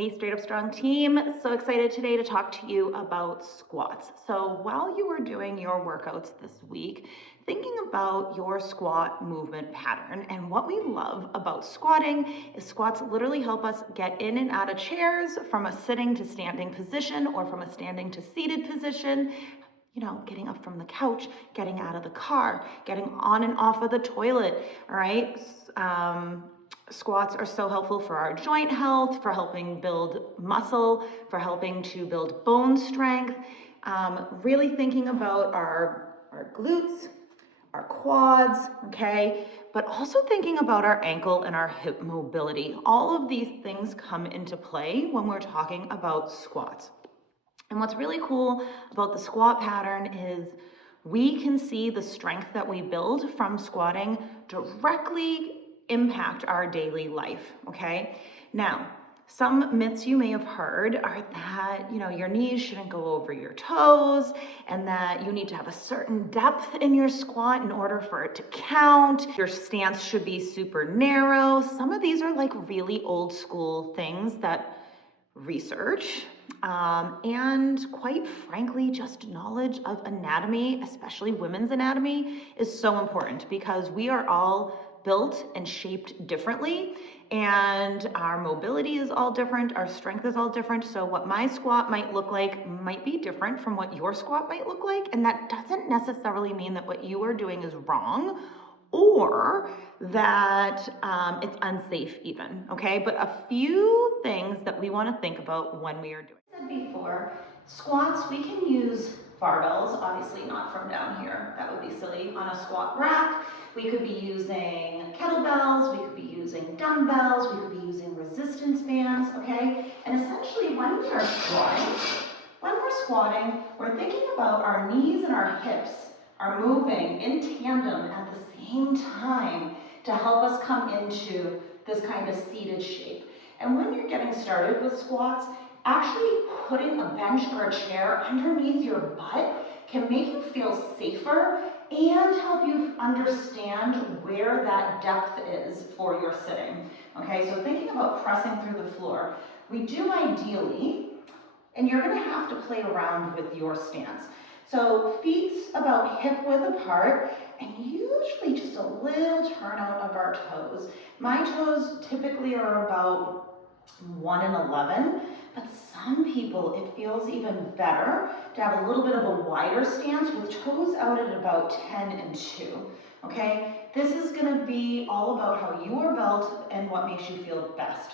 Hey, Straight Up Strong team. So excited today to talk to you about squats. So while you are doing your workouts this week, thinking about your squat movement pattern. And what we love about squatting is squats literally help us get in and out of chairs from a sitting to standing position or from a standing to seated position. Getting up from the couch, getting out of the car, getting on and off of the toilet, all right? Squats are so helpful for our joint health, for helping build muscle, for helping to build bone strength, really thinking about our glutes, our quads, okay? But also thinking about our ankle and our hip mobility. All of these things come into play when we're talking about squats. And what's really cool about the squat pattern is we can see the strength that we build from squatting directly impact our daily life, okay? Now, some myths you may have heard are that, your knees shouldn't go over your toes and that you need to have a certain depth in your squat in order for it to count. Your stance should be super narrow. Some of these are like really old school things that research and quite frankly, just knowledge of anatomy, especially women's anatomy, is so important because we are all built and shaped differently, and our mobility is all different, our strength is all different. So what my squat might look like might be different from what your squat might look like, and that doesn't necessarily mean that what you are doing is wrong or that it's unsafe even, okay? But a few things that we want to think about when we are doing. As I said before, squats, we can use barbells, obviously not from down here, that would be silly, on a squat rack. We could be using kettlebells, we could be using dumbbells, we could be using resistance bands, okay? And essentially when we're squatting, we're thinking about our knees and our hips are moving in tandem at the same time to help us come into this kind of seated shape. And when you're getting started with squats, actually putting a bench or a chair underneath your butt can make you feel safer and help you understand where that depth is for your sitting. Okay, so thinking about pressing through the floor, we do ideally, and you're gonna have to play around with your stance. So feet about hip width apart, and usually just a little turnout of our toes. My toes typically are about 1 and 11, but some people it feels even better to have a little bit of a wider stance with toes out at about 10 and 2. Okay, this is gonna be all about how you are built and what makes you feel best.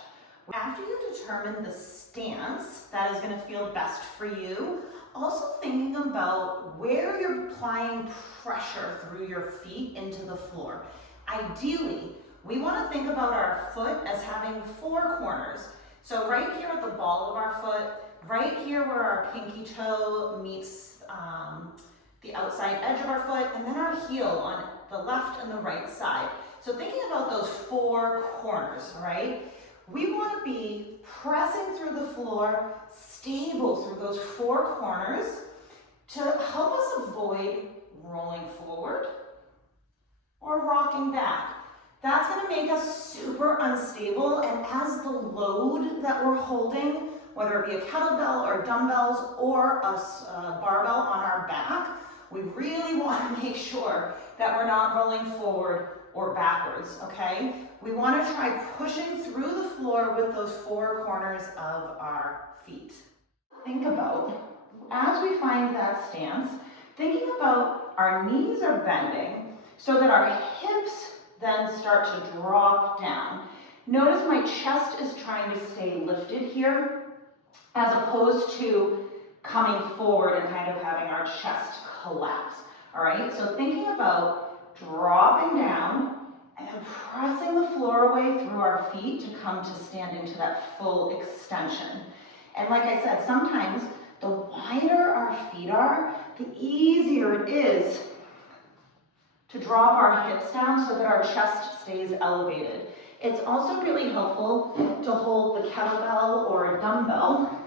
After you determine the stance that is going to feel best for you, also thinking about where you're applying pressure through your feet into the floor. Ideally, we want to think about our foot as having 4 corners. So right here at the ball of our foot, right here where our pinky toe meets the outside edge of our foot, and then our heel on the left and the right side. So thinking about those 4 corners, right? We want to be pressing through the floor, stable through those 4 corners to help us avoid rolling forward or rocking back. That's going to make us super unstable, and as the load that we're holding, whether it be a kettlebell or dumbbells or a barbell on our back, we really want to make sure that we're not rolling forward or backwards, okay? We want to try pushing through the floor with those 4 corners of our feet. Think about, as we find that stance, thinking about our knees are bending so that our hips then start to drop down. Notice my chest is trying to stay lifted here as opposed to coming forward and kind of having our chest collapse. All right, so thinking about dropping down and then pressing the floor away through our feet to come to stand into that full extension. And like I said, sometimes the wider our feet are, the easier it is to drop our hips down so that our chest stays elevated. It's also really helpful to hold the kettlebell or a dumbbell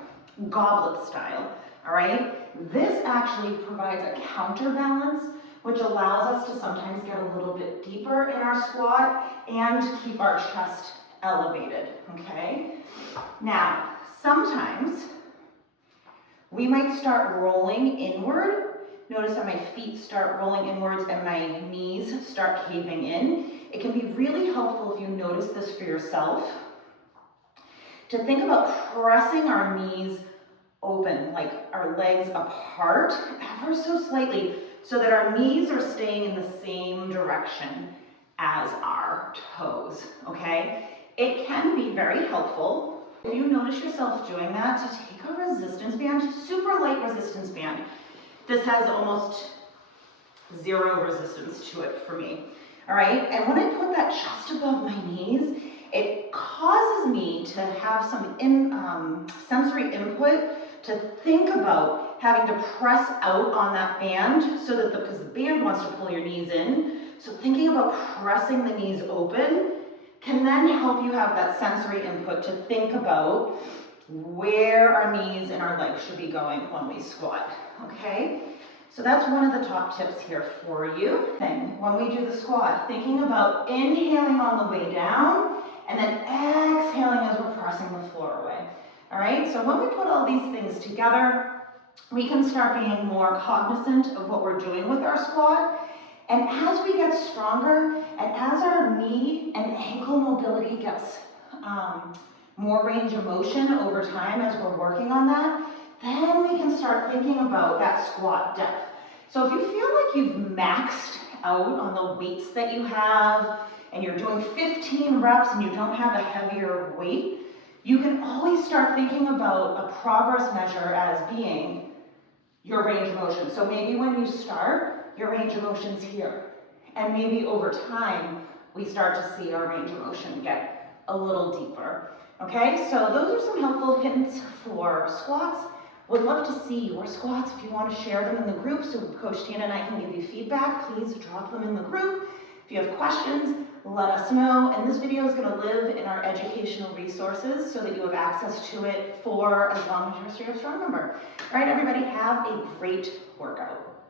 goblet style, all right? This actually provides a counterbalance, which allows us to sometimes get a little bit deeper in our squat and keep our chest elevated, okay? Now, Sometimes we might start rolling inward. Notice how my feet start rolling inwards and my knees start caving in. It can be really helpful if you notice this for yourself to think about pressing our knees open, like our legs apart ever so slightly, so that our knees are staying in the same direction as our toes, okay? It can be very helpful if you notice yourself doing that to take a resistance band, super light resistance band. This has almost zero resistance to it for me, all right? And when I put that just above my knees, it causes me to have some sensory input to think about having to press out on that band so that because the band wants to pull your knees in. So thinking about pressing the knees open can then help you have that sensory input to think about where our knees and our legs should be going when we squat, okay? So that's one of the top tips here for you. When we do the squat, thinking about inhaling on the way down and then exhaling as we're pressing the floor away. All right, so when we put all these things together, we can start being more cognizant of what we're doing with our squat. And as we get stronger, and as our knee and ankle mobility gets more range of motion over time as we're working on that, then we can start thinking about that squat depth. So if you feel like you've maxed out on the weights that you have, and you're doing 15 reps and you don't have a heavier weight, you can always start thinking about a progress measure as being your range of motion. So maybe when you start, your range of motion's here. And maybe over time, we start to see our range of motion get a little deeper. Okay, so those are some helpful hints for squats. Would love to see your squats. If you want to share them in the group so Coach Tina and I can give you feedback, please drop them in the group. If you have questions, let us know. And this video is going to live in our educational resources so that you have access to it for as long as you're a Strong member. All right, everybody, have a great workout.